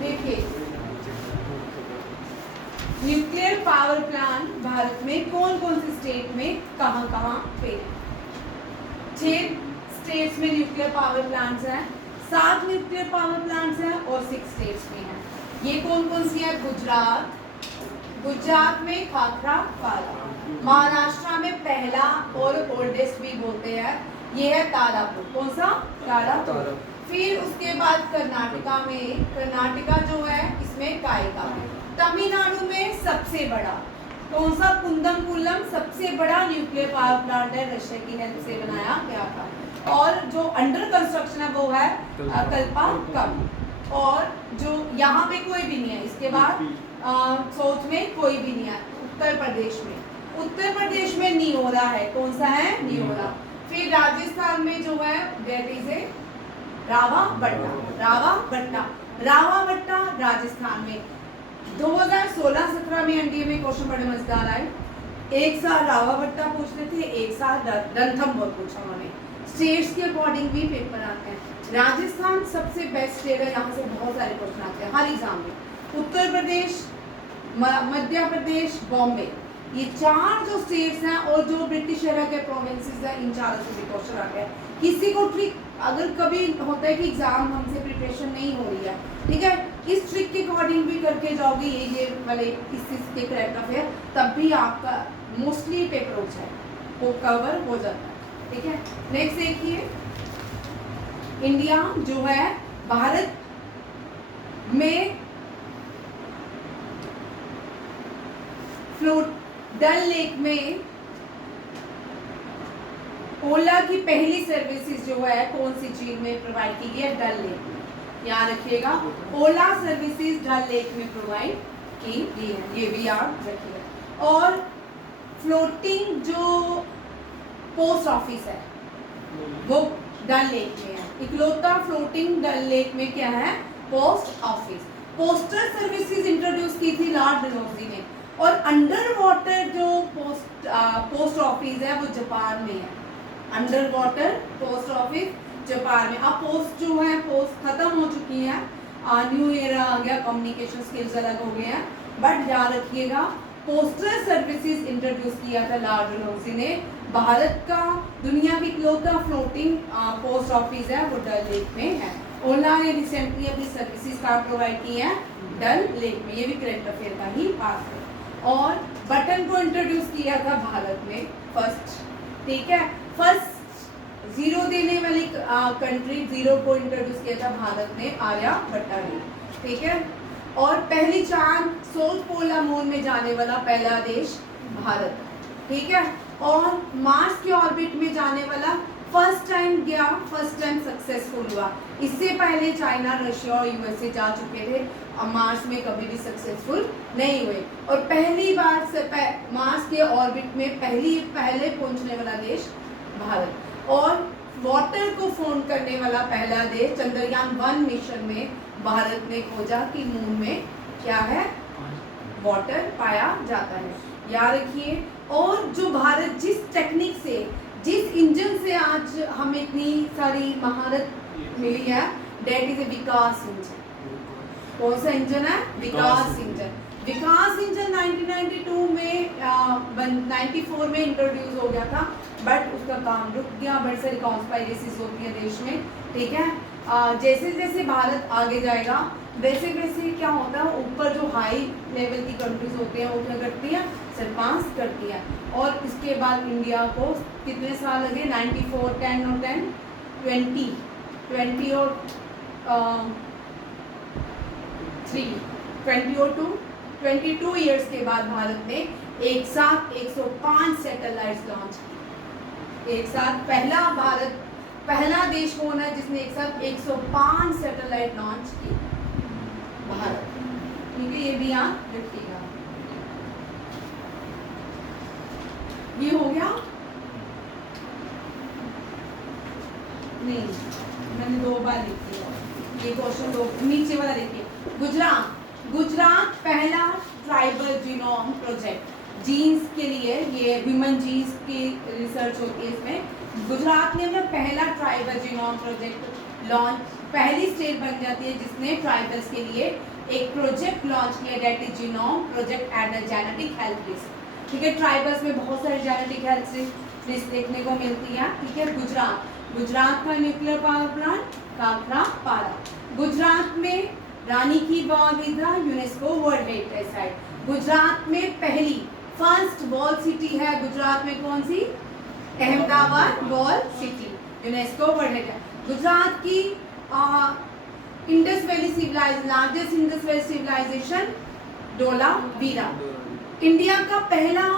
देखिए, nuclear power plant Bharat में कौन कौन से स्टेट में कहाँ कहाँ पे है? 6 स्टेट्स में न्यूक्लियर पावर प्लांट्स हैं, 7 न्यूक्लियर पावर प्लांट्स हैं और 6 स्टेट्स में हैं। ये कौन कौन सी है? गुजरात में खाखरापारा, महाराष्ट्र में पहला और ओल्डेस्ट भी बोलते हैं, ये है तारापुर। कौन सा? तारापुर। फिर उसके बाद कर्नाटका जो है इसमें कायका। तमिलनाडु में सबसे बड़ा कौन सा? कुंदमकुलम सबसे बड़ा न्यूक्लियर पावर प्लांट है, रशिया की हेल्प से बनाया गया था। और जो अंडर कंस्ट्रक्शन है वो है कल्पाकम। और जो यहाँ पे कोई भी नहीं है। इसके बाद साउथ में कोई भी नहीं है। उत्तर प्रदेश में नियोरा है। कौन सा है? नियोरा। फिर राजस्थान में जो है दैट इज ए रावाबट्टा राजस्थान में। 2016-17 में एनडीए में क्वेश्चन बड़े मजेदार आए। एक साल रावाबट्टा पूछते थे, एक साल रणथंभौर पूछा उन्होंने। स्टेट्स के अकॉर्डिंग भी पेपर आते हैं। राजस्थान सबसे बेस्ट स्टेट है, यहाँ से बहुत सारे क्वेश्चन आते हैं हर एग्जाम में। उत्तर प्रदेश, मध्य प्रदेश, बॉम्बे, ये 4 जो स्टेट्स हैं और जो ब्रिटिश एरा के प्रोविंसेस हैं, इन चारों से भी क्वेश्चन आते हैं। किसी को ट्रिक अगर कभी होता है कि एग्जाम हमसे प्रिपरेशन नहीं हो रही है, ठीक है, इस ट्रिक के अकॉर्डिंग भी करके जाओगे ये वाले इस के करंट अफेयर, तब भी आपका मोस्टली पेपर हो जाए वो कवर हो जाता है। ठीक है, नेक्स्ट देखिए, इंडिया जो है भारत में डल लेक में ओला की पहली सर्विसेज जो है कौन सी झील में प्रोवाइड की गई है? डल लेक में। याद रखिएगा, ओला सर्विसेज डल लेक में प्रोवाइड की गई है, ये भी याद रखिएगा। और फ्लोटिंग जो पोस्ट ऑफिस है वो डल लेक में है। इकलौता फ्लोटिंग डल लेक में क्या है? Post office. Postal services introduce की थी लॉर्ड डलहौजी ने। और अंडर वाटर जो पोस्ट ऑफिस है वो जापान में है। Under water post office Japan में। अब पोस्ट जो है पोस्ट खत्म हो चुकी है, न्यू एरा आ गया, कम्युनिकेशन स्किल्स अलग हो गए हैं। बट याद रखिएगा, पोस्टल सर्विसेज इंट्रोड्यूस किया था लॉर्ड डलहौजी ने। भारत का दुनिया की इकलौता फ्लोटिंग पोस्ट ऑफिस है वो डल लेक में है। ओला ने रिसेंटली अपनी सर्विसेज का प्रोवाइड की है डल लेक में, ये भी करंट अफेयर का ही पार्ट है। और बटन को इंट्रोड्यूस किया था भारत में फर्स्ट, ठीक है, फर्स्ट 0 देने वाली कंट्री 0 को इंट्रोड्यूस किया था भारत में, आर्यभट्टा ने, ठीक है। और पहली चांद साउथ पोलर मून में जाने वाला पहला देश भारत, ठीक है। और मार्स के ऑर्बिट में जाने वाला फर्स्ट टाइम गया, फर्स्ट टाइम सक्सेसफुल हुआ। इससे पहले चाइना, रशिया और यूएसए जा चुके थे, मार्स में कभी भी सक्सेसफुल नहीं हुए। और पहली बार से मार्स के ऑर्बिट में पहले पहुंचने वाला देश भारत। और वाटर को फाउंड करने वाला पहला देश, चंद्रयान 1 मिशन में भारत ने खोजा कि मून में क्या है, वाटर पाया जाता है, याद रखिए। और जो भारत जिस टेक्निक से, जिस इंजन से आज हमें इतनी सारी महारत मिली है, that is A Vikas engine. कौन सा इंजन है? विकास इंजन। विकास इंजन 1992 में 94 में इंट्रोड्यूस हो गया था, बट उसका काम रुक गया। बड़ी सारी कॉन्स्पायरेसीज होती है देश में, ठीक है। जैसे जैसे भारत आगे जाएगा वैसे वैसे क्या होता है, ऊपर जो हाई लेवल की कंट्रीज होती हैं वो क्या करती हैं, सरपास करती है। और इसके बाद इंडिया को कितने साल लगे? 94, 10 और 10, 20 और 22 ईयर्स के बाद भारत ने एक साथ 105 सैटेलाइट्स लॉन्च की। एक साथ पहला देश कौन है जिसने एक साथ 105 सैटेलाइट लॉन्च की? भारत, ठीक है, ये भी याद रखिएगा। ये हो गया? नहीं, मैंने 2 बार लिखी है ये क्वेश्चन। 2 नीचे वाला देखिए। गुजरात पहला ट्राइबल जीनोम प्रोजेक्ट, जीन्स के लिए, ये ह्यूमन जीन्स की रिसर्च होती है इसमें। गुजरात ने अपना पहला ट्राइबल जीनोम प्रोजेक्ट लॉन्च, पहली स्टेट बन जाती है जिसने ट्राइबल्स के लिए एक प्रोजेक्ट लॉन्च किया, that is genome project and genetic health risk. ठीक है, ट्राइबल्स में बहुत सारे जेनेटिक हेल्थ रिस्क देखने को मिलती है। ठीक है, गुजरात का nuclear power plant Kakrapara. Gujarat में Rani ki Vav is the UNESCO world heritage site. Gujarat में पहली फर्स्ट वॉल सिटी है, गुजरात में कौन सी? Ahmedabad wall city, UNESCO world heritage. Gujarat की Indus valley civilisation, largest Indus valley civilisation Dholavira. India का पहला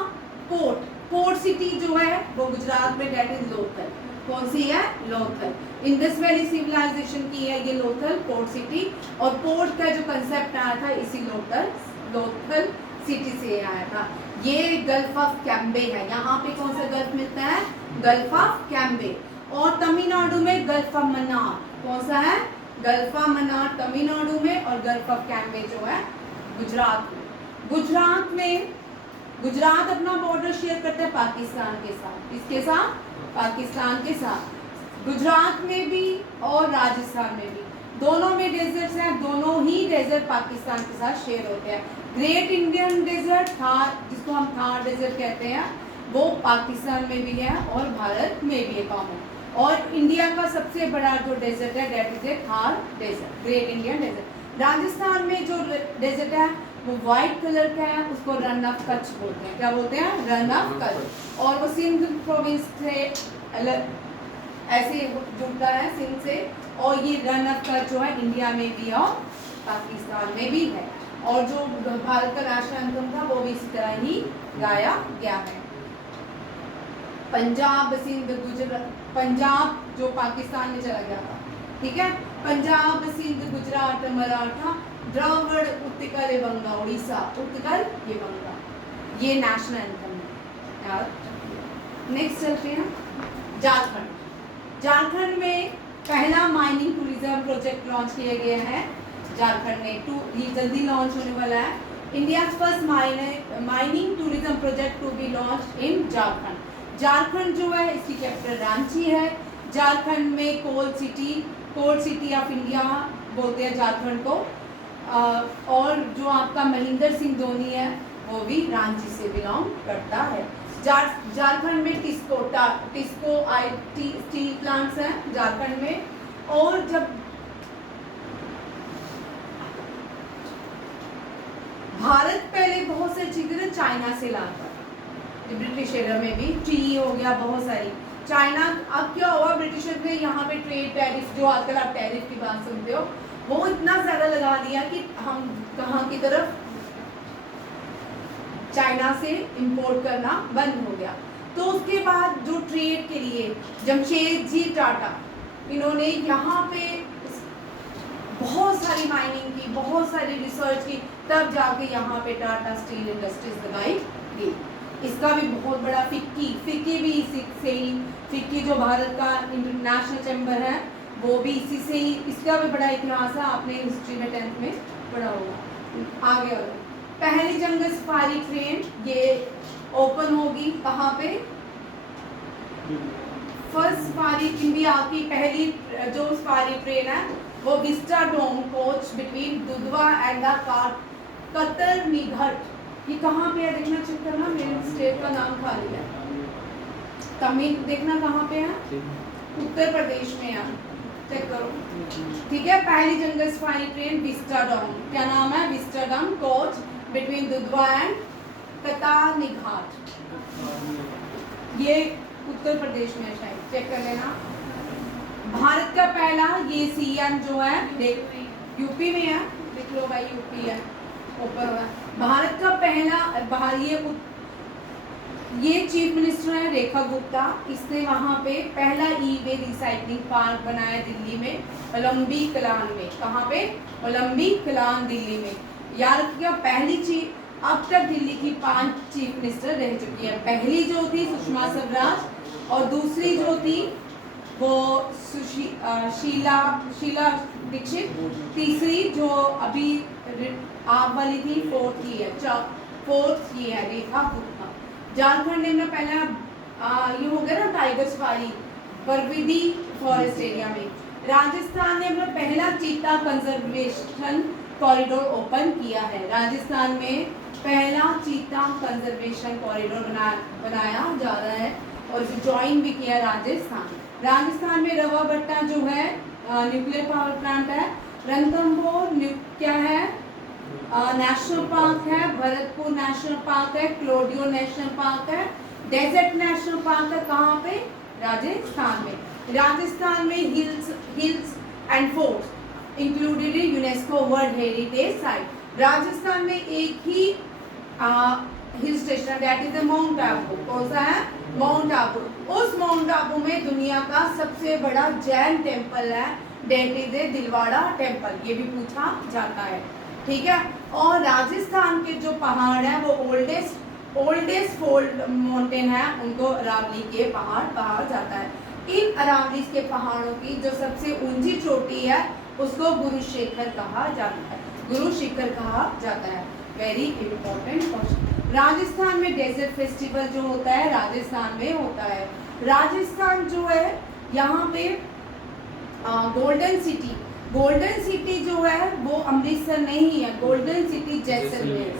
पोर्ट सिटी जो है वो गुजरात में, डेट इज लोथल। कौन सी है? लोथल। इंडस वैली सिविलाइजेशन की है ये लोथल पोर्ट सिटी, और पोर्ट का जो कंसेप्ट आया था इसी लोथल सिटी से आया था। ये गल्फ ऑफ कैम्बे है, यहाँ पे कौन सा गल्फ मिलता है? Gulf of Cambay. और तमिलनाडु में गल्फ ऑफ मन्नार, कौन सा है? गल्फ ऑफ मन्नार तमिलनाडु में, और गल्फ ऑफ कैम्बे जो है गुजरात में। गुजरात अपना बॉर्डर शेयर करता है पाकिस्तान के साथ। किसके साथ? पाकिस्तान के साथ। गुजरात में भी और राजस्थान में भी, दोनों में डेजर्ट्स हैं, दोनों ही डेजर्ट पाकिस्तान के साथ शेयर होते हैं। ग्रेट इंडियन डेजर्ट थार, जिसको हम थार डेजर्ट कहते हैं, वो पाकिस्तान में भी है और भारत में भी है कॉमन। और इंडिया का सबसे बड़ा जो डेजर्ट है that is a Thar desert, great Indian desert. Rajasthan में जो डेजर्ट है वो वाइट कलर का है, उसको रन ऑफ कच्छ बोलते हैं। क्या बोलते हैं? Run of Kutch. और वो सिंध प्रोविंस से ऐसे जुड़ता है, सिंध से। और ये रन ऑफ कच्छ जो है इंडिया में भी और पाकिस्तान में भी है। और जो भारत का राष्ट्रीय एंथम था वो भी इसी तरह ही गाया गया है। पंजाब, सिंध, गुजरात, पंजाब जो पाकिस्तान में चला गया था। ठीक है, पंजाब, सिंध, गुजरात, मराठा, द्रविड़, उत्कल एवं गंगा, उड़ीसा, उत्कल ये गंगा, ये नेशनल एंथम है यार। नेक्स्ट चलते हैं झारखंड। झारखंड में पहला माइनिंग टूरिज्म प्रोजेक्ट लॉन्च किया गया है झारखंड में। ये जल्दी लॉन्च होने वाला है। India first mining tourism project to be launch in Jharkhand. Jharkhand जो है इसकी कैपिटल रांची है। झारखंड में कोल सिटी ऑफ इंडिया बोलते हैं झारखंड को। और जो आपका महेंद्र सिंह धोनी है वो भी रांची से बिलोंग करता है। झारखंड में टिस्को स्टील प्लांट्स हैं झारखंड में। और जब भारत पहले बहुत से चीजें चाइना से लाता था, ब्रिटिश एरा में भी टी हो गया, बहुत सारी चाइना। अब क्या हुआ, ब्रिटिशर्स ने यहाँ पे ट्रेड टैरिफ, जो आजकल आप टैरिफ की बात सुनते हो, वो इतना ज्यादा लगा दिया कि हम कहाँ की तरफ चाइना से इंपोर्ट करना बंद हो गया। तो उसके बाद जो ट्रेड के लिए जमशेदजी टाटा, इन्होंने यहाँ पे बहुत सारी माइनिंग की, बहुत सारी रिसर्च की, तब जाके यहाँ पे टाटा स्टील इंडस्ट्रीज लगाई गई। इसका भी बहुत बड़ा फिक्की भी इसी से ही, फिक्की जो भारत का इंटरनेशनल चैम्बर है वो भी इसी से ही, इसका भी बड़ा इतिहास है, आपने हिस्ट्री में 10th में पढ़ा होगा। आगे और पहली जंगल सफारी ट्रेन ये ओपन होगी कहाँ पे? फर्स्ट सफारी इंडिया की पहली जो सफारी ट्रेन है वो vistadome coach between Dudhwa and the Katarniaghat. ये कहाँ पे है देखना, चेक करना, मेरे स्टेट का नाम खाली है। तमिल देखना कहाँ पे है, उत्तर प्रदेश में है, चेक करो। ठीक है, पहली जंगल सफारी ट्रेन विस्टाडोम, क्या नाम है? Vistadome coach between Dudhwa and Katarniaghat, ये उत्तर प्रदेश में शायद, चेक कर लेना। भारत का पहला ये सीएम जो है यूपी में है, देख लो भाई यूपी है ऊपर हुआ। भारत का पहला ये चीफ मिनिस्टर है रेखा गुप्ता। इसने वहाँ पे पहला ई-वे रिसाइकलिंग पार्क बनाया दिल्ली में, ओलंबी कलान में। कहाँ पे? ओलंबी कलान दिल्ली में। यार क्या पहली चीफ, अब तक दिल्ली की 5 चीफ मिनिस्टर रह चुकी है। पहली जो थी सुषमा स्वराज, और दूसरी जो थी वो शीला दीक्षित, तीसरी जो अभी आप वाली थी फोर्थ ये है रेखा गुप्ता। झारखंड ने अपना पहला ये हो गया ना टाइगर सफारी परविदी फॉरेस्ट एरिया में, राजस्थान ने अपना पहला चीता कंजर्वेशन कॉरिडोर ओपन किया है। राजस्थान में पहला चीता कंजर्वेशन कॉरिडोर बनाया जा रहा है और जो ज्वाइन भी किया राजस्थान में रवा भट्टा जो है न्यूक्लियर पावर प्लांट है, रणथंभौर क्या है नेशनल पार्क है, भरतपुर नेशनल पार्क है, क्लोडियो नेशनल पार्क है, डेजर्ट नेशनल पार्क है। कहाँ पे? राजस्थान में। राजस्थान में hills and forts included in UNESCO world heritage site. Rajasthan में एक ही hill station that is Mount Abu. कौन सा है? माउंट आबू। उस माउंट आबू में दुनिया का सबसे बड़ा जैन टेम्पल है, that is a Dilwara temple. ये भी पूछा जाता है, ठीक है। और राजस्थान के जो पहाड़ है वो ओल्डेस्ट फोल्ड माउंटेन है, उनको अरावली के पहाड़ कहा जाता है। इन अरावली के पहाड़ों की जो सबसे ऊंची चोटी है उसको गुरु शिखर कहा जाता है। Very important question. राजस्थान में डेजर्ट फेस्टिवल जो होता है राजस्थान में होता है। राजस्थान जो है यहाँ पे गोल्डन सिटी जो है वो अमृतसर नहीं है, गोल्डन सिटी जैसलमेर।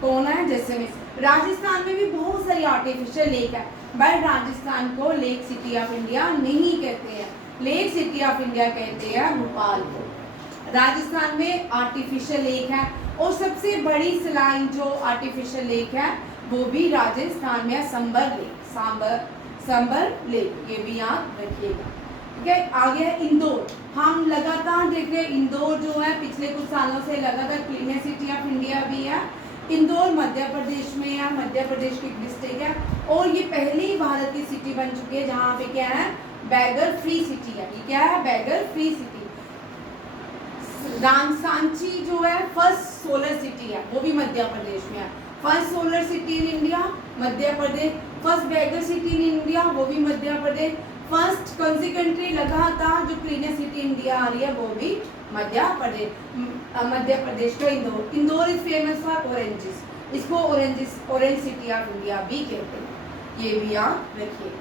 कौन है? जैसलमेर। राजस्थान में भी बहुत सारी आर्टिफिशियल लेक है, बट राजस्थान को लेक सिटी ऑफ इंडिया नहीं कहते हैं, लेक सिटी ऑफ इंडिया कहते हैं भोपाल को। राजस्थान में आर्टिफिशियल लेक है और सबसे बड़ी सलाइन जो आर्टिफिशियल लेक है वो भी राजस्थान में सांबर लेक। ये भी याद रखिएगा, ठीक है। आगे है इंदौर। हम लगातार देख रहे हैं इंदौर जो है पिछले कुछ सालों से लगातार क्लीनर सिटी ऑफ इंडिया भी है। इंदौर मध्य प्रदेश में है, मध्य प्रदेश की डिस्ट्रिक्ट है और ये पहली भारत की सिटी बन चुकी है जहाँ पे क्या है बैगर फ्री सिटी है। ये क्या है? Bagger free city. सांची जो है फर्स्ट सोलर सिटी है, वो भी मध्य प्रदेश में है। First solar city in India Madhya Pradesh, first beggar city in India वो भी मध्य प्रदेश, फर्स्ट कंसिक्वेंटली लगातार जो क्लीनर सिटी इंडिया आ रही है वो भी मध्य प्रदेश का Indore is famous for oranges. इसको ऑरेंज सिटी ऑफ इंडिया भी कहते हैं, ये भी याद रखिए।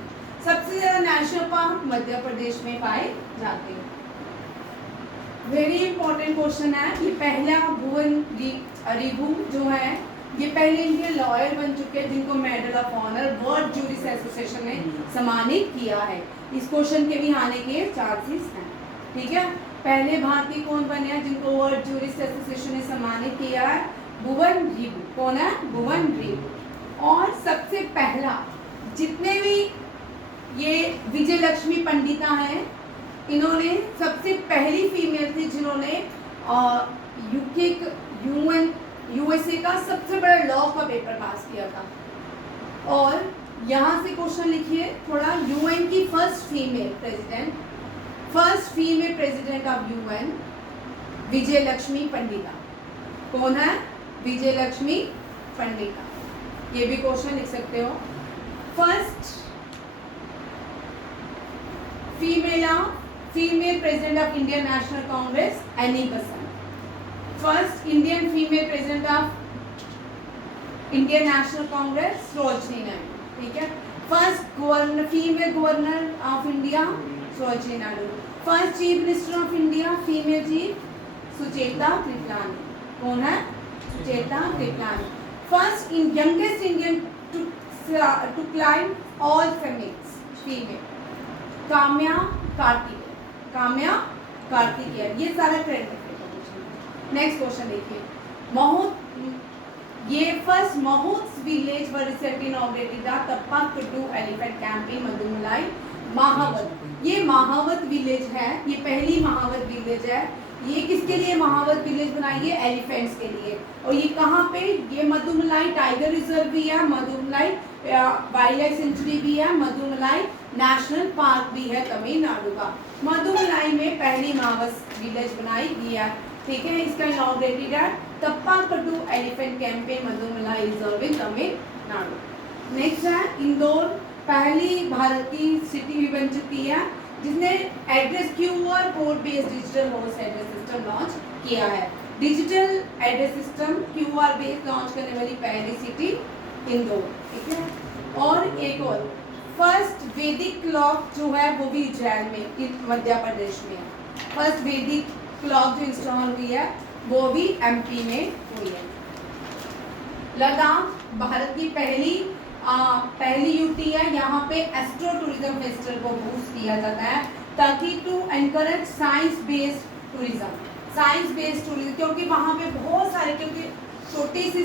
सबसे ज्यादा नेशनल पार्क मध्य प्रदेश में पाए जाते हैं। वेरी इंपॉर्टेंट क्वेश्चन है। ये पहला भुवन रिभु जो है ये पहले इंडियन लॉयर बन चुके हैं जिनको medal of honour world jurist association ने सम्मानित किया है। इस क्वेश्चन के भी आने के चांसेस हैं, ठीक है। पहले भारतीय कौन बने हैं जिनको वर्ल्ड जूरिस्ट एसोसिएशन ने सम्मानित किया है? भुवन रिभु। कौन है? भुवन रिभु। और सबसे पहला जितने भी ये विजय लक्ष्मी पंडिता हैं इन्होंने सबसे पहली फीमेल थी जिन्होंने यूएसए का सबसे बड़ा लॉ का पेपर पास किया था। और यहाँ से क्वेश्चन लिखिए थोड़ा। यूएन की first female president of UN Vijay Lakshmi Pandita. कौन है? विजय लक्ष्मी पंडिता। ये भी क्वेश्चन लिख सकते हो। First female president of Indian National Congress Annie Besant. First Indian female president of Indian National Congress Sarojini Naidu, ठीक है। First female governor of India Sarojini Naidu. First chief minister of India female chief Sucheta Kripalani. कौन है? Sucheta Kripalani. First youngest Indian to climb all summits female Kamya Karthikeyan. ये सारा trend. Next question देखिए। ये first mahout village where recently inaugurated the तप्पाकुड्डू elephant camp in Mudumalai महावत। ये महावत village है, ये पहली महावत विलेज है। ये किसके लिए महावत विलेज बनाई है? एलिफेंट्स के लिए। और ये कहाँ पे? ये मधुमलाई टाइगर रिजर्व भी है, मधुमलाई वाइल्ड लाइफ सेंचुरी भी है, मधुमलाई नेशनल पार्क भी है तमिलनाडु का। मधुमलाई में पहली महावत विलेज बनाई गई है, ठीक है। इसका इनॉग्रेटेड है Theppakadu elephant camp in Mudumalai reserve in Tamil Nadu. Next है इंदौर पहली भारत की सिटी भी बन चुकी है जिसने address QR code based digital host address system launch किया है। Digital address system QR based launch करने वाली पहली सिटी इंदौर, ठीक है। और एक और फर्स्ट वैदिक क्लॉक जो है वो भी उज्जैन में मध्य प्रदेश में है। फर्स्ट वैदिक क्लॉक जो इंस्टॉल हुई है वो भी एमपी में हुई है। लद्दाख भारत की पहली यूटी है। यहाँ पे एस्ट्रो टूरिज्म फेस्टिवल को बूस्ट किया जाता है ताकि to encourage science based tourism, क्योंकि वहाँ पे बहुत सारे, क्योंकि छोटी सी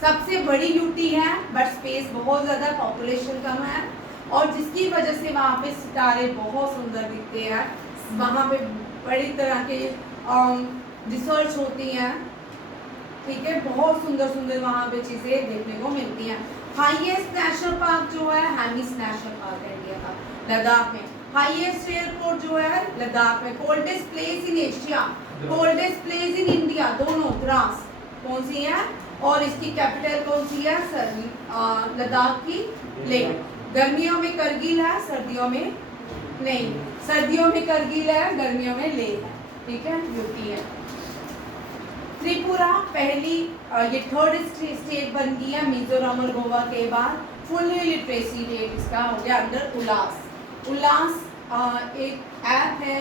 सबसे बड़ी यूटी है बट स्पेस बहुत ज़्यादा, पॉपुलेशन कम है, और जिसकी वजह से वहाँ पे सितारे बहुत सुंदर दिखते हैं। वहाँ पे बड़ी तरह के रिसर्च होती हैं, ठीक है, बहुत सुंदर सुंदर वहाँ पे चीज़ें देखने को मिलती हैं। हाईएस्ट नेशनल पार्क जो है हेमिस नेशनल पार्क है इंडिया का, लद्दाख में। हाईएस्ट एयरपोर्ट जो है लद्दाख में। Coldest place in Asia, coldest place in India, दोनों द्रास कौन सी है, और इसकी कैपिटल कौन सी है, लद्दाख की लेह। गर्मियों में करगिल है, सर्दियों में नहीं, सर्दियों में करगिल है, गर्मियों में लेह है, ठीक है, यूटी है। त्रिपुरा पहली, ये थर्ड स्टेट बन गई है मिजोरम और गोवा के बाद। फुल्ली लिटरेसी रेट इसका हो गया अंडर उल्लास। उल्लास एक ऐप है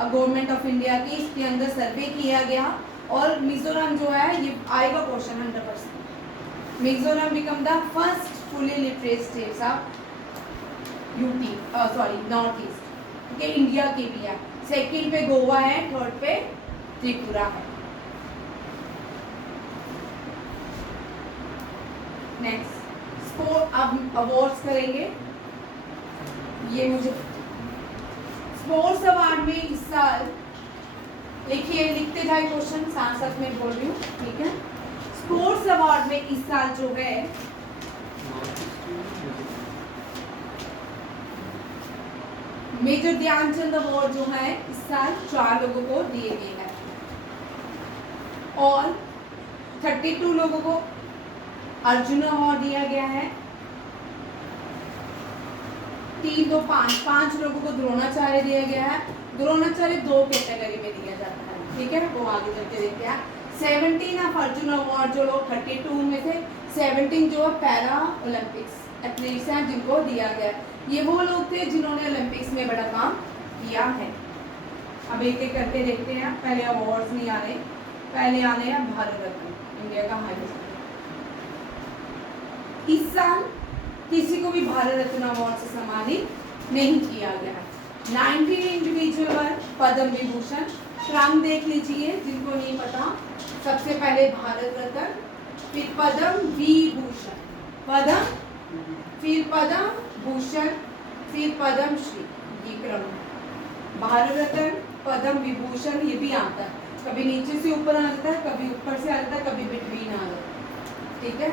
गवर्नमेंट ऑफ इंडिया की, इसके अंदर सर्वे किया गया, और मिजोरम जो है ये आएगा question 100%। Mizoram become the first fully literate states of UT, sorry north east, ठीक है, इंडिया की भी है। सेकंड पे गोवा है, थर्ड पे त्रिपुरा है। नेक्स्ट स्पोर्ट, अब अवार्ड्स करेंगे। ये मुझे स्पोर्ट्स अवार्ड में इस साल लिखिए, लिखते जाए क्वेश्चन, साथ साथ में बोल रही हूँ, ठीक है। स्पोर्ट्स अवार्ड में इस साल जो है मेजर ध्यानचंद अवार्ड जो है इस साल 4 लोगों को दिए गए हैं, और 32 लोगों को अर्जुन अवार्ड दिया गया है। 3 2 5 लोगों को द्रोणाचार्य दिया गया है। द्रोणाचार्य 2 कैटेगरी में दिया जाता है, ठीक है, वो आगे चल के देखते हैं। 17 ऑफ अर्जुन अवार्ड जो लोग 32 में थे, 17 जो पैरा ओलंपिक्स एथलीट्स हैं जिनको दिया गया है। ये वो लोग थे जिन्होंने ओलंपिक्स में बड़ा काम किया है। अब एक एक करके देखते हैं। पहले अवार्ड्स नहीं आ रहे, पहले आने हैं भारत रत्न, इंडिया का हाईएस्ट। इस साल किसी को भी भारत रत्न अवार्ड से सम्मानित नहीं किया गया है। 19 इंडिविजुअल पद्म विभूषण, क्रम देख लीजिए जिनको नहीं पता। सबसे पहले भारत रत्न, फिर पद्म विभूषण, पद्म, फिर पद्म भूषण, फिर पद्म श्री, ये क्रम है। भारत रत्न, पद्म विभूषण, ये भी आता है, कभी नीचे से ऊपर आ जाता है, कभी ऊपर से आ जाता है, कभी बिटवीन आ जाता है, ठीक है।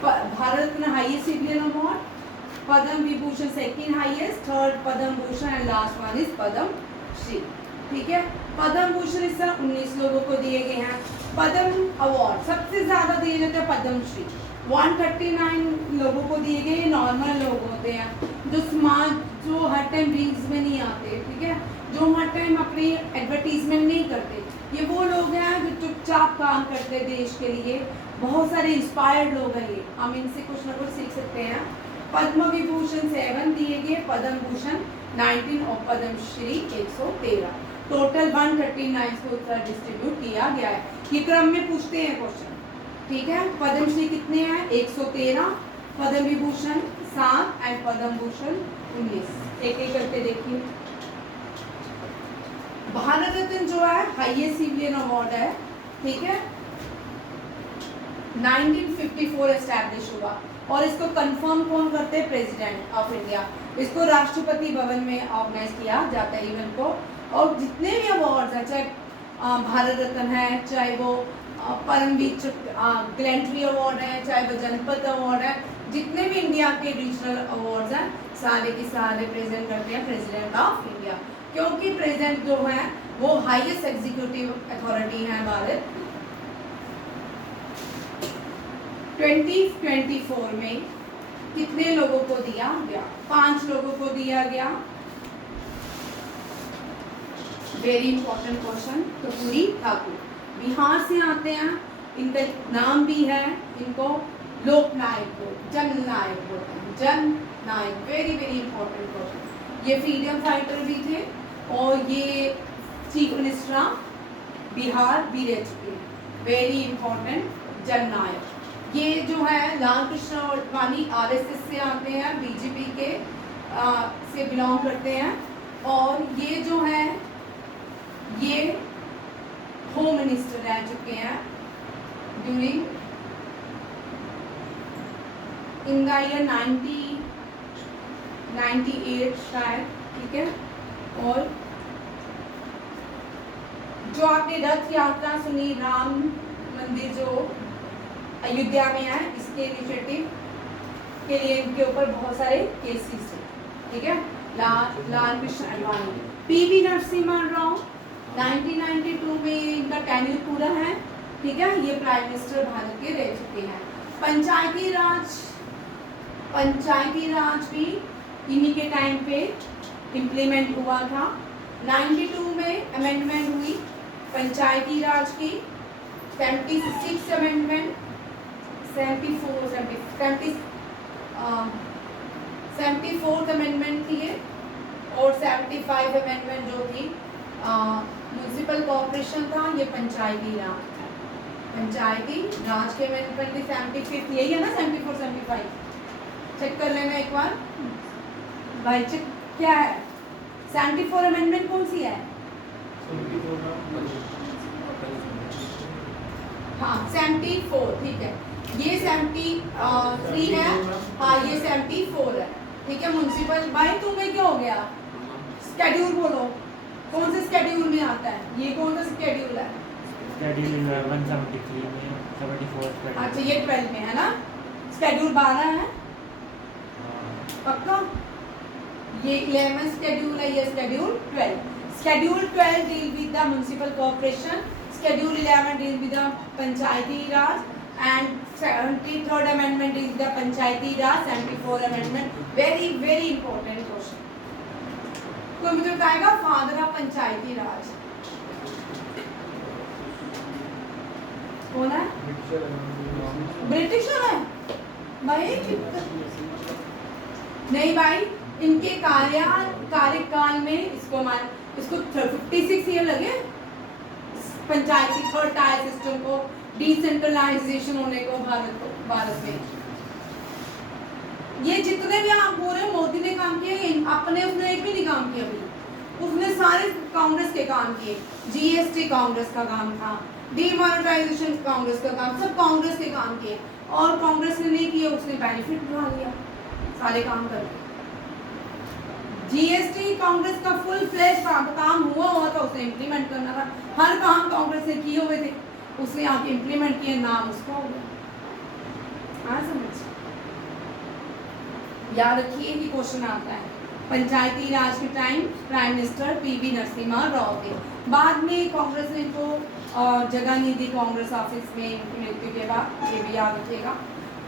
Bharat Ratna highest civilian award, Padma Vibhushan second highest, third Padma Bhushan and last one is Padma Shri, ठीक है। पद्म भूषण इस साल 19 लोगों को दिए गए हैं। पद्म अवार्ड सबसे ज्यादा दिए जाते हैं पद्म श्री, 139 लोगों को दिए गए। नॉर्मल लोग होते हैं जो समाज, जो हर टाइम रील्स में नहीं आते, ठीक है, जो हर टाइम अपनी एडवर्टीजमेंट नहीं करते, ये वो लोग हैं जो चुपचाप काम करते हैं देश के लिए। बहुत सारे इंस्पायर्ड लोग हैं ये, हम इनसे कुछ ना कुछ सीख सकते हैं। पद्म विभूषण 7 दिए गए, पद्म भूषण 19 और पद्म श्री 113, टोटल 139 को डिस्ट्रीब्यूट किया गया है। ये क्रम में पूछते हैं क्वेश्चन, ठीक है। पद्म श्री कितने हैं, 113, पद्म विभूषण 7 एंड पद्म भूषण 19। एक एक करके देखिए। भारत रत्न जो है हाईएस्ट सिविलियन अवार्ड है, ठीक है, 1954 एस्टैब्लिश हुआ, और इसको कंफर्म कौन करते हैं, प्रेसिडेंट ऑफ इंडिया। इसको राष्ट्रपति भवन में ऑर्गेनाइज किया जाता है इवेंट को। और जितने भी अवार्ड्स हैं, चाहे भारत रत्न है, चाहे वो परमवीर ग्लैंट्री अवार्ड है, चाहे वो जनपद अवार्ड है, जितने भी इंडिया के रीजनल अवार्ड्स हैं सारे के सारे प्रेजेंट करते हैं प्रेसिडेंट ऑफ इंडिया, क्योंकि प्रेसिडेंट जो है वो हाईएस्ट एग्जीक्यूटिव अथॉरिटी है भारत। 2024 में कितने लोगों को दिया गया, 5 लोगों को दिया गया। Very important question. Karpoori Thakur Bihar से आते हैं, इनका नाम भी है, इनको लोकनायक बोलते, जननायक बोलते हैं, जननायक। Very very important question. ये फ्रीडम फाइटर भी थे, और ये चीफ मिनिस्टर ऑफ बिहार भी रह चुके हैं, वेरी इंपॉर्टेंट जननायक। ये जो है लाल कृष्ण आडवाणी आरएसएस से आते हैं, बीजेपी के से बिलोंग करते हैं, और ये जो है ये होम मिनिस्टर रह चुके हैं ड्यूरिंग इन द ईयर 1998 शायद, ठीक है। और जो आपने रथ यात्रा सुनी, राम मंदिर जो अयोध्या में है, इसके इनिशिएटिव के लिए इनके ऊपर बहुत सारे केसेस हैं, ठीक है। लाल कृष्ण आडवाणी। पीवी नरसिम्हा राव 1992 में इनका टेन्यूर पूरा है, ठीक है। ये प्राइम मिनिस्टर भारत के रह चुके हैं। पंचायती राज भी इन्हीं के टाइम पे इम्प्लीमेंट हुआ था। 92 में अमेंडमेंट हुई पंचायती राज की, 76 अमेंडमेंट, 74th अमेंडमेंट थी ये, और 75 अमेंडमेंट जो थी म्यूनसिपल कॉर्पोरेशन था, ये पंचायती राज के अमेंडमेंट थी। 75 यही है ना, 74 75 चेक कर लेना एक बार भाई, चेक क्या है 74 अमेंडमेंट कौन सी है? हाँ 74, ठीक है। ये 73 है, हाँ ये 74 है, ठीक है। म्यूनसिपल भाई तुम्हें क्या हो गया? स्केड्यूल बोलो, कौन से स्केड्यूल में आता है? ये कौन सा स्केड्यूल है? शेड्यूल 173 में 74 अच्छा ये 12 में है ना, स्केड्यूल 12 है पक्का। ये 11 स्केड्यूल है, ये schedule 12। Schedule 12 deal with the municipal corporation, schedule 11 deal with the Panchayati Raj, and 73rd amendment is the Panchayati Raj, 74 amendment. Very very important question. कोई मुझे बताएगा फादर ऑफ पंचायती राज कौन है? ब्रिटिशर है भाई? नहीं भाई, इनके कार्यकाल में इसको 56 ईयर लगे पंचायती थर्ड टायर सिस्टम को डिसेंट्रलाइजेशन होने को भारत में। ये जितने भी आप बोल रहे हो मोदी ने काम किए, अपने उसने एक भी नहीं काम किया अभी। उसने सारे कांग्रेस के काम किए। जीएसटी कांग्रेस का काम था, डिमोनेटाइजेशन कांग्रेस का काम, सब कांग्रेस के काम किए, और कांग्रेस ने नहीं किया, उसने बेनिफिट उठा लिया सारे काम करके। जीएसटी कांग्रेस का फुल फ्लेश काम हुआ था, उसने इम्प्लीमेंट करना था। हर काम कांग्रेस ने किए हुए थे, उसने आके इम्प्लीमेंट किए, नाम उसका हो गया। हाँ समझ, याद रखिए कि क्वेश्चन आता है। पंचायती राज के time prime minister PV Narasimha Rao थे। बाद में कांग्रेस ने इनको जगह नहीं दी कांग्रेस ऑफिस में इनकी मृत्यु के बाद, ये भी याद रखिएगा।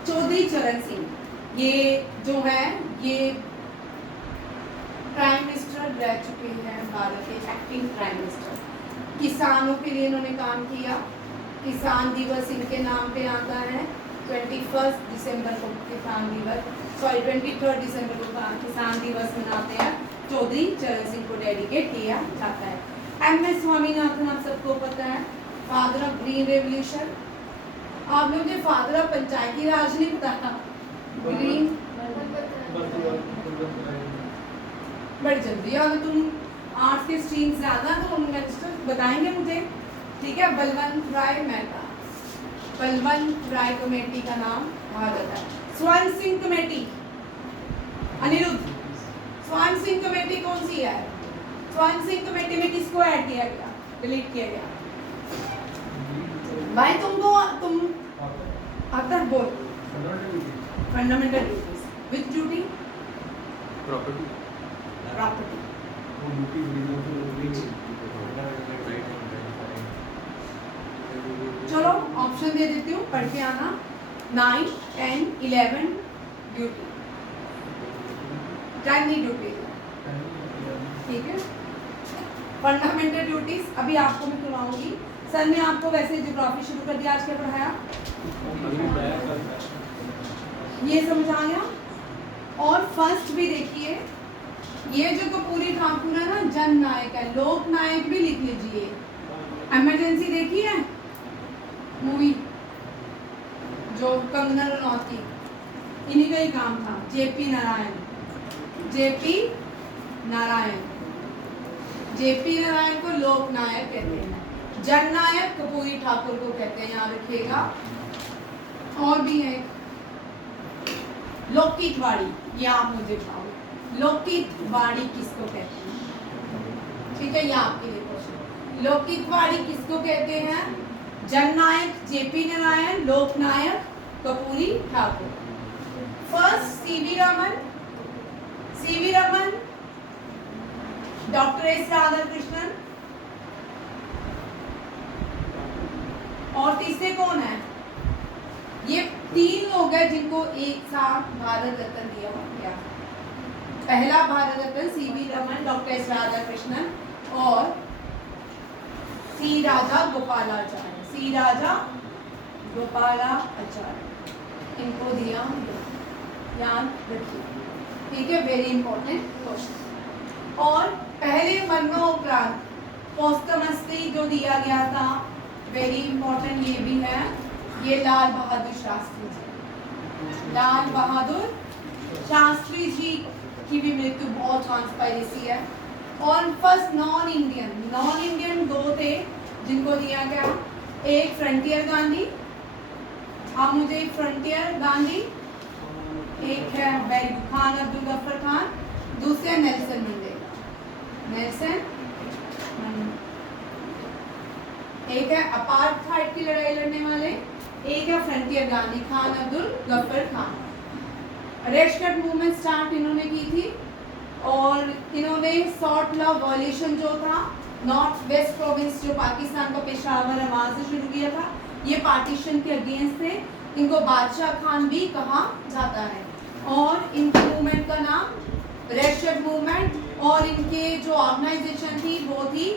चौधरी चरण सिंह, ये जो है ये प्राइम मिनिस्टर रह चुके हैं भारत के, एक्टिंग प्राइम मिनिस्टर। किसानों के लिए इन्होंने काम किया। किसान दिवस इनके नाम पे आता है, 21 दिसंबर को किसान दिवस, 23 दिसंबर को किसान दिवस मनाते हैं। चौधरी चरण सिंह को डेडिकेट किया जाता है। एम.एस. स्वामीनाथन आप सबको पता है, फादर ऑफ ग्रीन रेवोल्यूशन। आपने मुझे फादर ऑफ पंचायती राज नहीं बताया। ग्रीन बड़ी जल्दी याद, तुम आर्ट्स के स्ट्रीम ज्यादा तो मिनिस्टर बताएंगे मुझे, ठीक है। बलवंत राय मेहता, बलवंत राय कमेटी का नाम कहा जाता है। स्वर्ण सिंह कमेटी, अनिरुद्ध, स्वर्ण सिंह कमेटी कौन सी है? स्वर्ण सिंह कमेटी में किसको ऐड किया गया, डिलीट किया गया? भाई तुम आता बोल। Fundamental duties, which duty? Property. चलो ऑप्शन दे देती हूँ, पढ़ के आना। 9, 10, 11 ड्यूटी, 10 नहीं ड्यूटी, ठीक है। फंडामेंटल ड्यूटीज अभी आपको मैं करवाऊंगी। सर ने आपको वैसे ज्योग्राफी शुरू कर दिया, आज क्या पढ़ाया? ये समझ आ गया। और फर्स्ट भी देखिए, ये जो कपूरी ठाकुर है ना, जन नायक है, लोक नायक भी लिख लीजिए। इमरजेंसी देखी है मूवी, जो कंगना रनौत की, इन्हीं का ही काम था। JP Narayan, JP Narayan, JP Narayan को लोक नायक कहते हैं, जन नायक कपूरी ठाकुर को कहते हैं, याद रखिएगा। और भी है लौकिक वाड़ी, ये आप मुझे बताओ लौकिक वाड़ी किसको कहते हैं? ठीक है, ये आपके लिए क्वेश्चन। लौकिक वाड़ी किसको कहते हैं? जननायक जेपी नारायण, लोकनायक Karpoori Thakur. First CV Raman, CV Raman, doctor S Radhakrishnan, और तीसरे कौन है? ये तीन लोग हैं जिनको एक साथ भारत रत्न दिया गया। पहला Bharat Ratna CV Raman, doctor S Radhakrishnan और सी राजा गोपालाचार्य, सी राजा गोपालाचार्य, इनको दिया, याद रखिए। ठीक है, वेरी इंपॉर्टेंट क्वेश्चन। और पहले मरणोपरांत पोस्टमसली जो दिया गया था, वेरी इंपॉर्टेंट ये भी है, ये लाल बहादुर शास्त्री जी, लाल बहादुर शास्त्री जी की भी मृत्यु बहुत ट्रांसपेरेंसी है। और फर्स्ट नॉन इंडियन दो थे जिनको दिया गया, एक फ्रंटियर गांधी, आप मुझे एक फ्रंटियर गांधी, एक है खान अब्दुल गफ्फर खान, दूसरे नेल्सन मंडेला, नेल्सन मंडेला। एक है अपार्थाइड की लड़ाई लड़ने वाले, एक है frontier Gandhi, Khan Abdul Ghaffar Khan. Red shirt movement start इन्होंने की थी और इन्होंने सॉर्ट लॉ वॉल्यूशन जो था, नॉर्थ वेस्ट प्रोविंस जो पाकिस्तान का पेशावर आवाज से शुरू किया था, ये पार्टीशन के अगेंस्ट थे। इनको बादशाह खान भी कहा जाता है और इनके मूवमेंट का नाम रेड शर्ट मूवमेंट, और इनके जो ऑर्गेनाइजेशन थी वो थी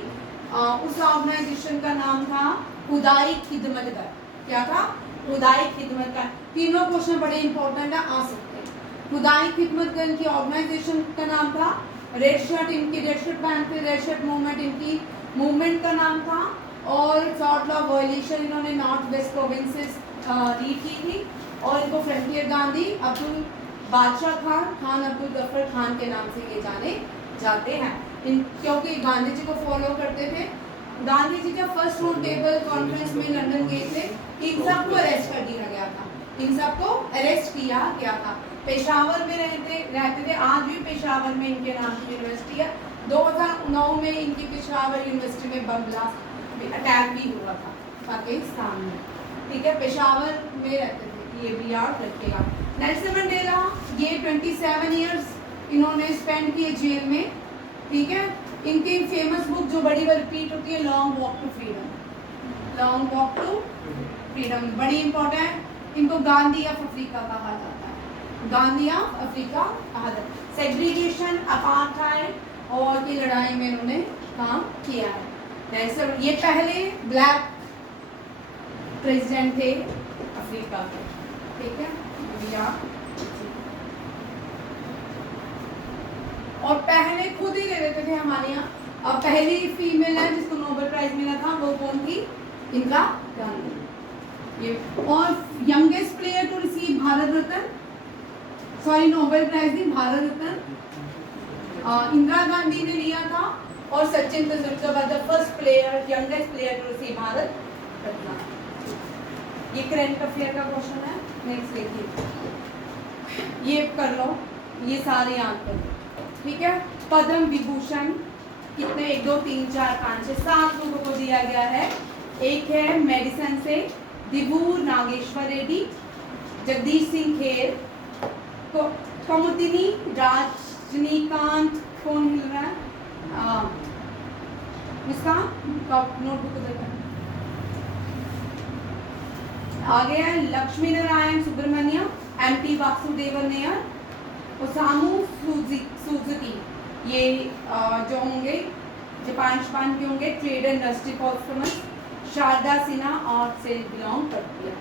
उस ऑर्गेनाइजेशन का नाम था खुदाई खिदमतगर। क्या था? खुदाई खिदमतगर। तीनों क्वेश्चन बड़े इंपॉर्टेंट है, आ सकते हैं। खुदाई खिदमतगर की ऑर्गेनाइजेशन का नाम था, रेड शर्ट इनकी रेड शर्ट पहन के रेड शर्ट मूवमेंट इनकी मूवमेंट का नाम था, और सॉर्ट लॉ वॉल्यूशन इन्होंने नॉर्थ वेस्ट प्रोविंसेस लीड की थी, और इनको फ्रंटियर गांधी अब्दुल बादशाह खान, खान अब्दुल गफ्फर खान के नाम से ये जाने जाते हैं। क्योंकि गांधी जी को फॉलो करते थे। गांधी जी जब फर्स्ट राउंड टेबल कॉन्फ्रेंस में लंदन गए थे, इन सबको अरेस्ट कर दिया गया था, इन सबको अरेस्ट किया गया था। पेशावर में रहते थे, आज भी पेशावर में इनके नाम की यूनिवर्सिटी है। 2009 में इनकी पेशावर यूनिवर्सिटी में बम ब्लास्ट अटैक भी हुआ था पाकिस्तान में। ठीक है, पेशावर में रहते थे, ये भी याद रखिएगा। नेल्सन मंडेला, ये 27 ईयर्स इन्होंने स्पेंड किए जेल में। ठीक है, इनकी फेमस बुक जो बड़ी बार रिपीट होती है, long walk to freedom, long walk to freedom बड़ी इंपॉर्टेंट। इनको गांधी ऑफ अफ्रीका कहा जाता है, गांधी ऑफ अफ्रीका कहा जाता है। सेग्रीगेशन, अपार्थाइड और की लड़ाई में इन्होंने काम किया है। ये पहले ब्लैक प्रेसिडेंट थे अफ्रीका के। ठीक है, और पहले खुद ही ले लेते थे हमारे यहाँ। अब पहली फीमेल है जिसको नोबेल प्राइज मिला था, वो कौन थी? इनका गांधी। ये और youngest player to receive Bharat Ratna, sorry Nobel prize नहीं, भारत रत्न इंदिरा गांधी ने लिया था, और Sachin Tendulkar the first player, youngest player to receive Bharat Ratna. ये करंट अफेयर का क्वेश्चन है। नेक्स्ट देखिए, ये कर लो, ये सारे याद कर लो। ठीक है, पद्म विभूषण कितने? 1 2 3 4 5 6 7 लोगों को दिया गया है। एक है मेडिसिन से दिबूर नागेश्वर रेड्डी, जगदीश सिंह खेर, कमुदिनी रजनीकांत, कौन मिल रहा है? इसका नोटबुक देखा। आगे है Lakshmi Narayan Subramaniam, MT Vasudevan Nair, Osamu Suzuki, ये जो होंगे जापान के होंगे, trade and industry posthumous, Sharda Sinha art से बिलोंग करती है।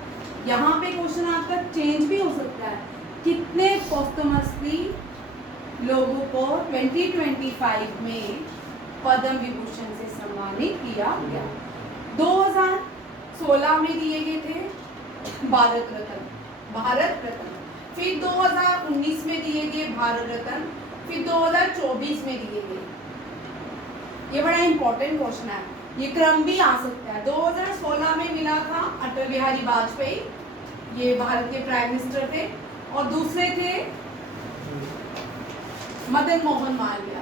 यहाँ पे क्वेश्चन आपका चेंज भी हो सकता है, कितने पोस्टमसली लोगों को 2025 में पद्म विभूषण से सम्मानित किया गया। 2016 में दिए गए थे भारत रत्न, फिर 2019 में दिए गए भारत रत्न, फिर 2024 में दिए गए। ये बड़ा इंपॉर्टेंट क्वेश्चन है, ये क्रम भी आ सकता है। 2016 में मिला था अटल बिहारी वाजपेयी, ये भारत के प्राइम मिनिस्टर थे, और दूसरे थे मदन मोहन मालवीय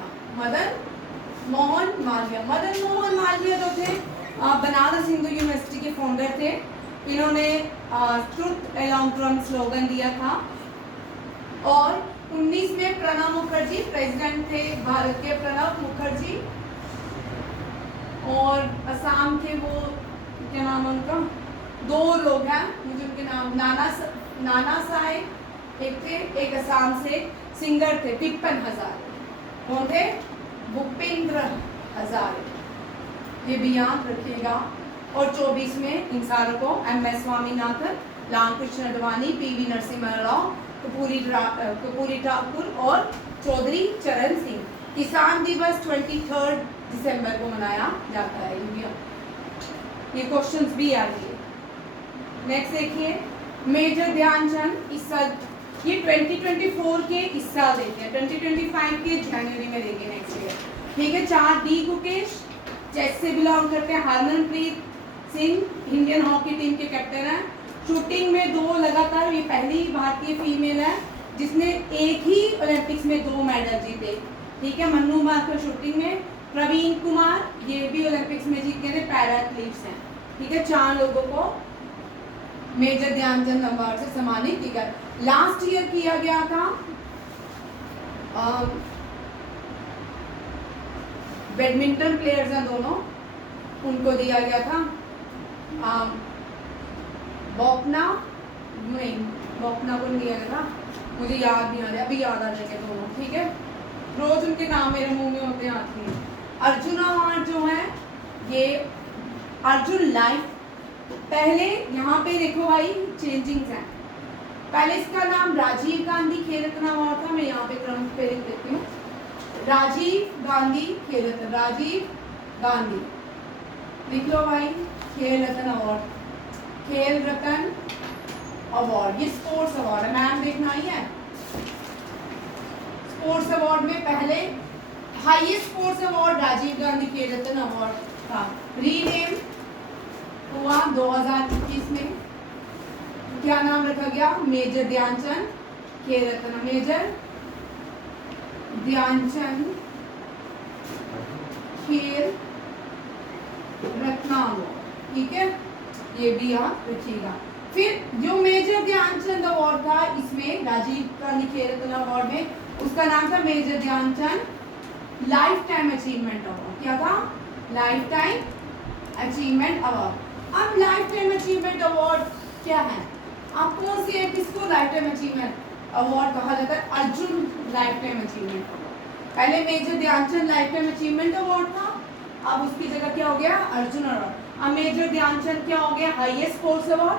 जो थे बनारस हिंदू यूनिवर्सिटी के फाउंडर थे। इन्होंने ट्रुथ अलोंग ट्रम्प स्लोगन दिया था। और 19 में प्रणब मुखर्जी प्रेसिडेंट थे भारत के, प्रणब मुखर्जी, और असम के वो क्या नाम है उनका, दो लोग हैं मुझे उनके नाम, नाना साहेब एक थे, एक असम से सिंगर थे विपिन हजारे। कौन थे? भूपेंद्र हजारे, ये भी याद रखिएगा। और 24 में इन सारों को MS स्वामीनाथन, रामकृष्ण अडवाणी, PV नरसिम्हा राव, कपूरी ठाकुर और चौधरी चरण सिंह। किसान दिवस 23 दिसंबर को मनाया जाता है। ये क्वेश्चंस भी आ रही है। नेक्स्ट देखिए, मेजर ध्यानचंद इस साल, ये 2024 के इस साल देते हैं, 2025 के जनवरी में देंगे नेक्स्ट ईयर। ठीक है। 4 डी गुकेश चेस से बिलोंग करते हैं। Harmanpreet Singh Indian hockey team के कैप्टन हैं। शूटिंग में 2 लगातार, ये पहली भारतीय फीमेल है जिसने एक ही ओलंपिक्स में 2 मेडल जीते। ठीक है। मन्नू मार्कर शूटिंग में। प्रवीण कुमार ये भी ओलंपिक्स में जीत गए थे, पैरा एथलीट्स हैं। ठीक है। 4 लोगों को मेजर ध्यानचंद अवार्ड से सम्मानित किया गया। लास्ट ईयर किया गया था बैडमिंटन प्लेयर्स हैं दोनों, उनको दिया गया था बोपना को नहीं दिया गया था, मुझे याद नहीं आ रहा, अभी याद आ जाएंगे दोनों। ठीक है। रोज उनके नाम मेरे मुंह में होते आती हैं। अर्जुन अवार्ड जो है ये अर्जुन लाइफ, पहले यहाँ पे देखो भाई चेंजिंग्स हैं। पहले इसका नाम राजीव गांधी खेल रत्न अवार्ड था, मैं यहाँ पे क्रम पे लिख देती हूँ। राजीव गांधी खेल रत्न, राजीव गांधी लिख लो भाई, खेल रत्न अवार्ड, खेल रत्न अवार्ड, ये स्पोर्ट्स अवार्ड है। मैम देखना ही है। स्पोर्ट्स अवार्ड में पहले highest sports award Rajiv Gandhi Khel Ratna award था। रीनेम हुआ 2021 में, क्या नाम रखा गया? मेजर ध्यानचंद खेल रत्न, मेजर ध्यानचंद खेल रत्न अवार्ड। ठीक है, ये भी याद रखिएगा। फिर जो मेजर ध्यानचंद अवार्ड था, इसमें राजीव गांधी खेल रत्न अवार्ड में उसका नाम था major Dhyanchand lifetime achievement award. क्या था? Lifetime achievement award. अब लाइफ टाइम अचीवमेंट अवार्ड क्या है? आप कौन सी है, किसको लाइफ टाइम अचीवमेंट अवार्ड कहा जाता है? Arjun lifetime achievement award. पहले major Dhyanchand lifetime achievement award था, अब उसकी जगह क्या हो गया? अर्जुन अवार्ड। अब मेजर ध्यानचंद क्या हो गया? Highest sports award,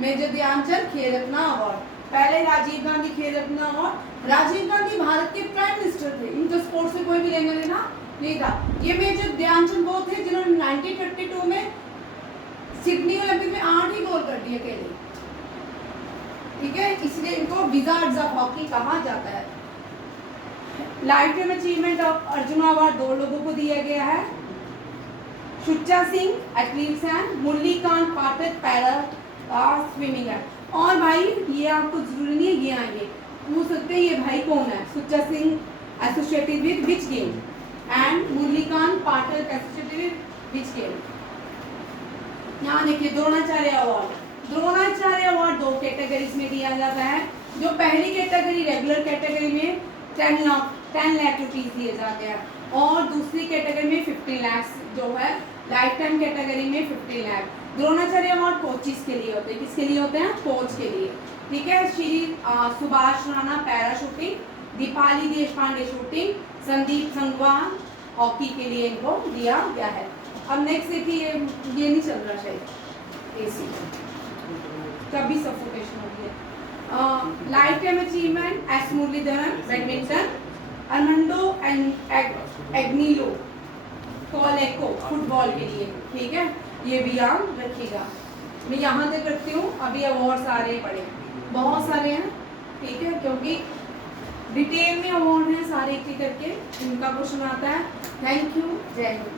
major Dhyan Chand Khel Ratna award. पहले राजीव गांधी खेल रत्न अवार्ड, राजीव गांधी भारत के प्राइम मिनिस्टर थे, इनका स्पोर्ट्स से कोई भी लेना देना नहीं था। ये मेजर ध्यानचंद वो थे जिन्होंने 1952 में सिडनी ओलंपिक में 8 ही गोल कर दिए अकेले। ठीक है, इसलिए इनको विजार्ड्स ऑफ हॉकी कहा जाता है। Life time achievement of Arjun award 2 लोगों को दिया गया है। सुच्चा सिंह एथलीट्स हैं, मुरलीकांत पाठक पैरा स्विमिंग है। और भाई ये आपको जरूरी नहीं है, ये आएंगे पूछ सकते हैं ये भाई कौन है? Sucha Singh associated with which game and Murlikant Pathak associated with which game. यहाँ देखिए Dronacharya award. Dronacharya award 2 categories में दिया जाता है। जो पहली कैटेगरी रेगुलर कैटेगरी में 10 लाख रुपीज दिए जाते हैं, और दूसरी कैटेगरी में 50 लाख जो है लाइफ टाइम कैटेगरी में 50 लाख। द्रोणाचार्य अवार्ड कोचिस के लिए होते हैं। किसके लिए होते हैं? कोच के लिए। ठीक है। Shri Subhash Rana para shooting, Deepali Deshpande shooting, Sandeep Sangwan hockey के लिए इनको दिया गया है। अब नेक्स्ट देखिए, ये नहीं चल रहा शायद एसी, कभी सफोकेशन हो गया। Lifetime achievement S Muralidharan badminton, Armando Agnelo Colaco football के लिए, ठीक है, ये भी याद रखिएगा। मैं यहाँ तक रखती हूँ, अभी अवार्ड सारे पढ़े, बहुत सारे हैं, ठीक है, क्योंकि डिटेल में अवार्ड हैं सारे एक करके, इनका क्वेश्चन आता है। थैंक यू, जय हिंद।